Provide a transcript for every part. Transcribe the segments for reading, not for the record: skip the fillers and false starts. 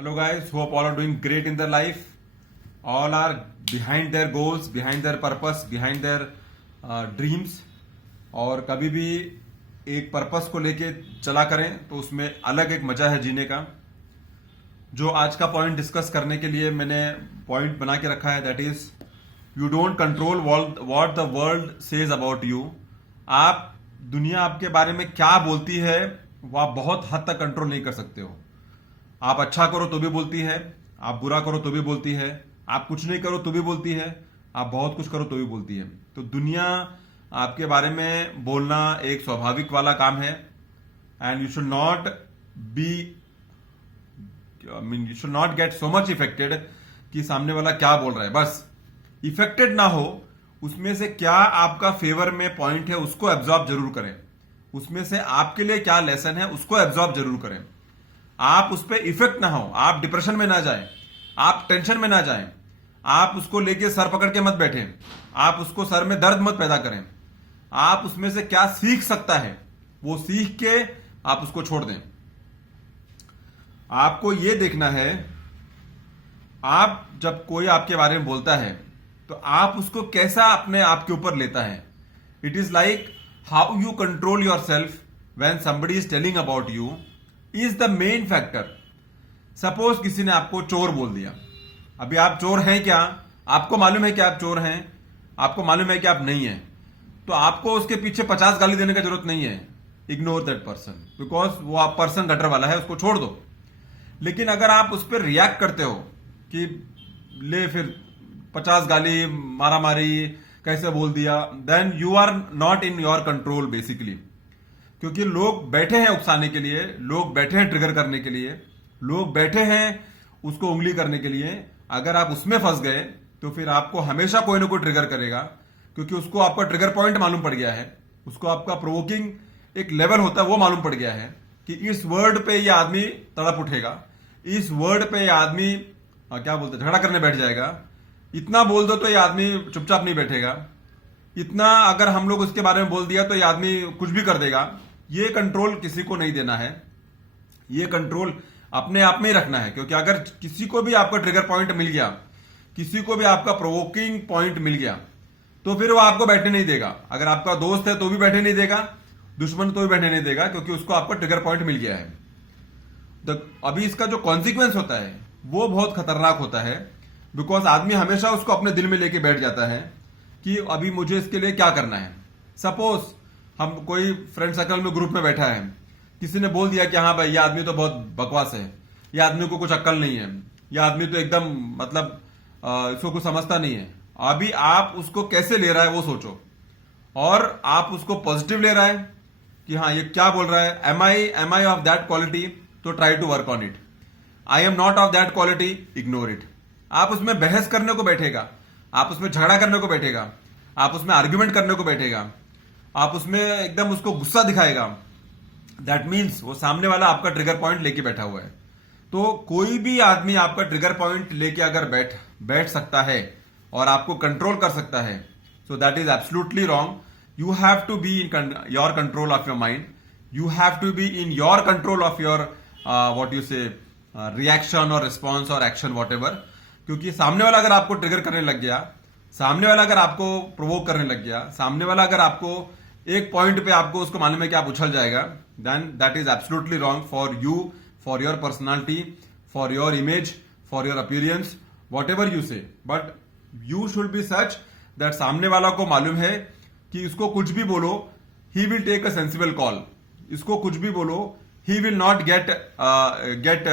Hello guys, hope all are doing great in their life. All are behind their goals, behind their purpose, behind their dreams. और कभी भी एक purpose को लेके चला करें तो उसमें अलग एक मजा है जीने का. जो आज का पॉइंट डिस्कस करने के लिए मैंने पॉइंट बना के रखा है, that is you don't control what the world says about you. आप दुनिया आपके बारे में क्या बोलती है वो आप बहुत हद तक कंट्रोल नहीं कर सकते हो. आप अच्छा करो तो भी बोलती है, आप बुरा करो तो भी बोलती है, आप कुछ नहीं करो तो भी बोलती है, आप बहुत कुछ करो तो भी बोलती है. तो दुनिया आपके बारे में बोलना एक स्वाभाविक वाला काम है. And you should not be you should not get so much affected कि सामने वाला क्या बोल रहा है. बस इफेक्टेड ना हो, उसमें से क्या आपका फेवर में पॉइंट है उसको एब्जॉर्ब जरूर करें. उसमें से आपके लिए क्या लेसन है उसको एब्जॉर्ब जरूर करें. आप उस पर इफेक्ट ना हो, आप डिप्रेशन में ना जाएं, आप टेंशन में ना जाएं, आप उसको लेके सर पकड़ के मत बैठें, आप उसको सर में दर्द मत पैदा करें. आप उसमें से क्या सीख सकता है वो सीख के आप उसको छोड़ दें. आपको ये देखना है, आप जब कोई आपके बारे में बोलता है तो आप उसको कैसा अपने आप के ऊपर लेता है. It is like how you control your self when somebody is telling about you is the main factor. Suppose किसी ने आपको चोर बोल दिया. अभी आप चोर हैं क्या, आपको मालूम है कि आप चोर हैं, आपको मालूम है कि आप नहीं हैं, तो आपको उसके पीछे 50 गाली देने की जरूरत नहीं है. इग्नोर दैट पर्सन, बिकॉज वो आप पर्सन गटर वाला है, उसको छोड़ दो. लेकिन अगर आप उस पर रिएक्ट करते हो कि ले फिर 50 गाली, मारा मारी, कैसे बोल दिया, then you are not in your control basically. क्योंकि लोग बैठे हैं उकसाने के लिए, लोग बैठे हैं ट्रिगर करने के लिए, लोग बैठे हैं उसको उंगली करने के लिए. अगर आप उसमें फंस गए तो फिर आपको हमेशा कोई ना कोई ट्रिगर करेगा, क्योंकि उसको आपका ट्रिगर पॉइंट मालूम पड़ गया है, उसको आपका प्रोवोकिंग एक लेवल होता है वो मालूम पड़ गया है कि इस वर्ड पे ये आदमी तड़प उठेगा, इस वर्ड पे ये आदमी क्या बोलते झगड़ा करने बैठ जाएगा, इतना बोल दो तो ये आदमी चुपचाप नहीं बैठेगा, इतना अगर हम लोग उसके बारे में बोल दिया तो ये आदमी कुछ भी कर देगा. ये कंट्रोल किसी को नहीं देना है, ये कंट्रोल अपने आप में ही रखना है. क्योंकि अगर किसी को भी आपका ट्रिगर पॉइंट मिल गया, किसी को भी आपका प्रोवोकिंग पॉइंट मिल गया, तो फिर वो आपको बैठने नहीं देगा. अगर आपका दोस्त है तो भी बैठने नहीं देगा, दुश्मन तो भी बैठने नहीं देगा, क्योंकि उसको आपका ट्रिगर पॉइंट मिल गया है. तो अभी इसका जो कॉन्सिक्वेंस होता है वो बहुत खतरनाक होता है. बिकॉज आदमी हमेशा उसको अपने दिल में लेके बैठ जाता है कि अभी मुझे इसके लिए क्या करना है. सपोज हम कोई फ्रेंड सर्कल में ग्रुप में बैठा है, किसी ने बोल दिया कि हाँ भाई ये आदमी तो बहुत बकवास है, ये आदमी को कुछ अक्ल नहीं है, ये आदमी तो एकदम मतलब इसको कुछ समझता नहीं है. अभी आप उसको कैसे ले रहा है वो सोचो, और आप उसको पॉजिटिव ले रहा है कि हाँ ये क्या बोल रहा है, am I of that quality, तो try to work on it. I am not of that quality, ignore it. आप उसमें बहस करने को बैठेगा, आप उसमें झगड़ा करने को बैठेगा, आप उसमें आर्ग्यूमेंट करने को बैठेगा, आप उसमें एकदम उसको गुस्सा दिखाएगा, दैट मीन्स वो सामने वाला आपका ट्रिगर पॉइंट लेके बैठा हुआ है. तो कोई भी आदमी आपका ट्रिगर पॉइंट लेके अगर बैठ सकता है और आपको कंट्रोल कर सकता है, so that is absolutely wrong. You have to be in your control of your mind, you have to be in your control of your what you say reaction और रिस्पॉन्स और एक्शन वॉट एवर. क्योंकि सामने वाला अगर आपको trigger करने लग गया, सामने वाला अगर आपको प्रोवोक करने लग गया, सामने वाला अगर आपको एक पॉइंट पे आपको उसको मालूम है कि आप उछल जाएगा, then that is absolutely wrong for you, for your personality, for your image, for your appearance, whatever you say. But you should be such that सामने वाला को मालूम है कि इसको कुछ भी बोलो, he will take a sensible call. इसको कुछ भी बोलो, he will not get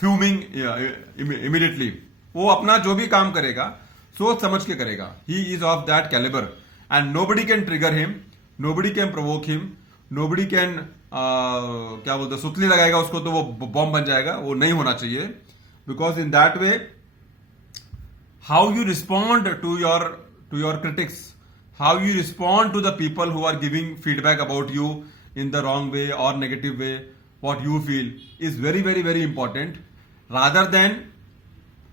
fuming immediately. वो अपना जो भी काम करेगा सोच समझ के करेगा. He is of that calibre and nobody can trigger him, nobody can provoke him, nobody can क्या बोलते सुतली लगाएगा उसको तो वो बॉम्ब बन जाएगा. वो नहीं होना चाहिए. Because in that way how you respond to your critics, how you respond to the people who are giving feedback about you in the wrong way और negative way, what you feel is very very very important. Rather than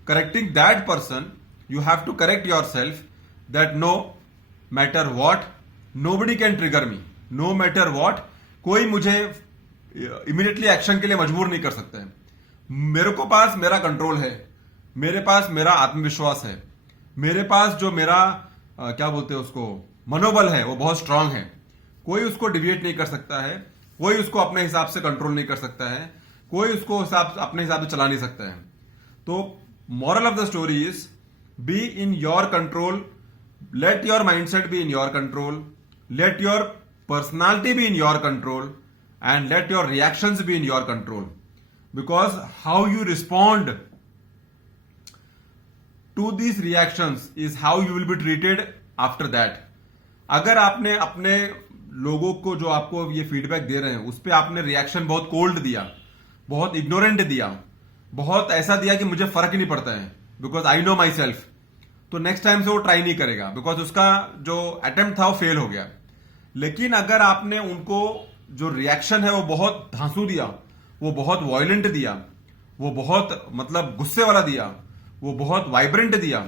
correcting that person, you have to correct yourself that no matter what, nobody can trigger me, no matter what, कोई मुझे immediately action के लिए मजबूर नहीं कर सकता है. मेरे को पास मेरा कंट्रोल है, मेरे पास मेरा आत्मविश्वास है, मेरे पास जो मेरा क्या बोलते हैं उसको, मनोबल है, वो बहुत स्ट्रांग है। कोई उसको डिविएट नहीं कर सकता है, कोई उसको अपने हिसाब से कंट्रोल नहीं कर सकता है, कोई उसको अपने हिसाब से चला नहीं सकता है। तो moral of the story is, be in your control, let your mindset be in your control, let your personality be in your control, and let your reactions be in your control, because how you respond to these reactions is how you will be treated after that. अगर आपने अपने लोगों को जो आपको ये feedback दे रहे हैं उस पर आपने रिएक्शन बहुत कोल्ड दिया, बहुत इग्नोरेंट दिया, बहुत ऐसा दिया कि मुझे फर्क ही नहीं पड़ता है because I know my self, तो नेक्स्ट टाइम से वो ट्राई नहीं करेगा बिकॉज उसका जो अटेम्प्ट था वो फेल हो गया। लेकिन अगर आपने उनको जो रिएक्शन है वो बहुत धांसू दिया, वो बहुत वायलेंट दिया, वो बहुत मतलब गुस्से वाला दिया, वो बहुत वाइब्रेंट दिया,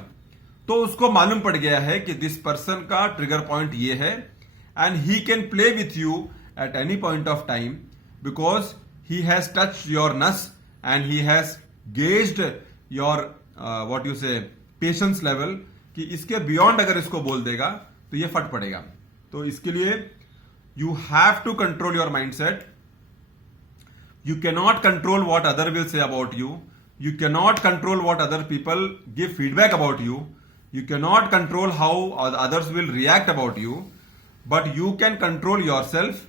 तो उसको मालूम पड़ गया है कि दिस पर्सन का ट्रिगर पॉइंट ये है and he can play with you at any point of time because he has touched your nus and he has gauged your what you say patience level कि इसके beyond अगर इसको बोल देगा तो ये फट पड़ेगा। तो इसके लिए you have to control your mindset. You cannot control what other will say about you. You cannot control what other people give feedback about you. You cannot control how others will react about you, but you can control yourself.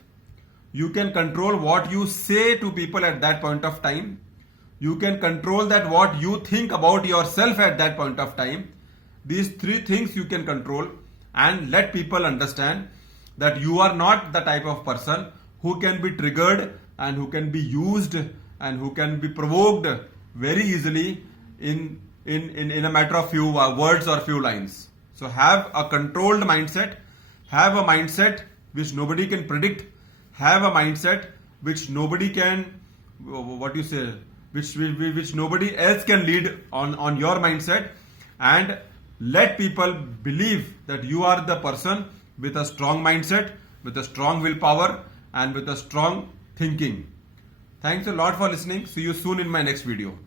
You can control what you say to people at that point of time. You can control that what you think about yourself at that point of time. These three things you can control and let people understand that you are not the type of person who can be triggered and who can be used and who can be provoked very easily in a matter of few words or few lines. So have a controlled mindset. Have a mindset which nobody can predict. Have a mindset which nobody can, what you say, which nobody else can lead on your mindset, and let people believe that you are the person with a strong mindset, with a strong willpower, and with a strong thinking. Thanks a lot for listening. See you soon in my next video.